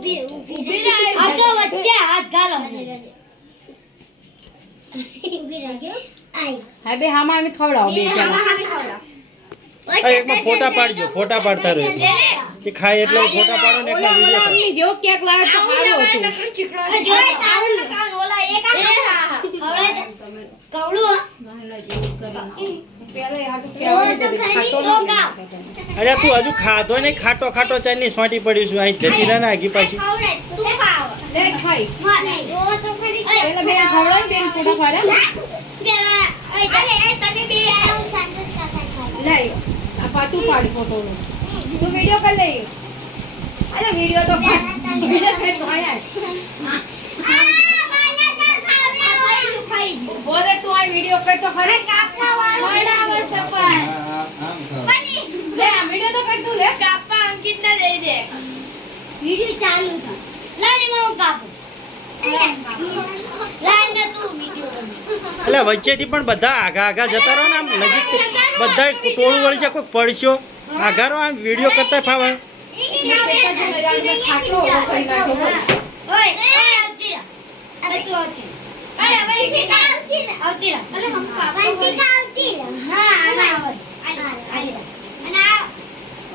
ઊભી રહે આ તો વચ્ચે હાથ ગાલો ઊભી રહેજો આઈ હા બે હામાં અમે ખવડાવો બે જણા એકમાં ફોટા પાડજો ફોટા પાડતા રહો કે ખાય એટલે ફોટા પાડો ને ઓલા એટલે ઓલા અમને જેવો કેક લાવ્યો તો સારું હતું જો તાવલ લગાવ ઓલા એક આ હવળે કવળું નાના જેવું કરીને પેલે હાટું તો ખાવ અરે તું હજુ ખાધો ને ખાટો ખાટો ચાઈનીઝ ફાટી પડ્યું છું અહીં જતી રહે ને આગી પાછી ખવડે તું ખાવ લે ખાઈ મને રો તો ફરી પેલા બેન ખવડાવી બેન ફોટા પાડ્યા પેલા અરે તમે બે સંતોષ કાકા ખાવ લે આ પાતું પાડી ફોટોનો તું વિડિયો કર લે અરે વિડિયો તો વિડિયો કર તો આયા બોલે તું આ વિડિયો કર તો ખરી કાપા વાળો આવે સપન બની લે આ વિડિયો તો કર તું લે કાપા અંકિત ના દે દે વિડિયો ચાલુ થા લાઈ હું કાપું લાઈ ને તું વિડિયો એટલે વચ્ચેથી પણ બધા આગા આગા જતા રહો ને આમ નજીક બધા ટોળું વળી જાય કોઈ પડશો આઘારો આમ વિડીયો કરતા ફાવે ઓય આવતી રા અરે તું આવતી અરે વંશિકા આવતી રા આવતી રા અરે હમ વંશિકા આવતી રા હા આના અને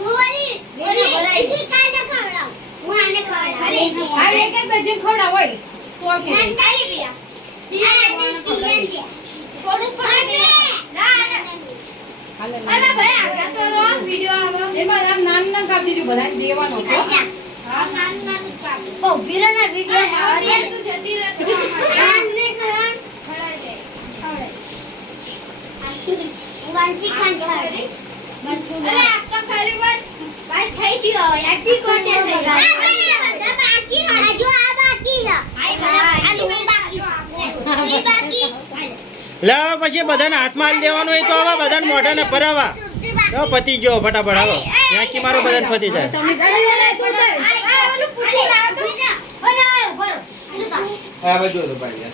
ઓલી વંશિકા ને ખવડાવ હું આને ખવડાવ આ એક જ બેજન ખવડા હોય તો આ કે નંદાઈ પિયા થોડું પડે ના અરે ભાઈ આગળ તો રો વિડિયો આવો એમાં આમ નાન નાન કાપી દીધું બધા દેવાનો છે હા નાન નાન કાપ ઓ વિરાના વિડિયો આવે તું જતી રહે નાન ને ખવડાવ દે ખવડે વાંચી ખાન ખાડે અરે આકા ખાલી વાત બસ થઈ ગયો યાકી કોટે થઈ બાકી હજુ આ બાકી છે આઈ બાકી બાકી લે હવે પછી બધાને હાથમાં હાલ દેવાનું હોય તો હવે બધાને મોઢાને ભરાવા તો પતી ગયો ફટાફટ હાલો ત્યાંથી મારો બધાને પતી જાય તમે ગળી લે તું જાય આ બધું આ બધું તો ભાઈ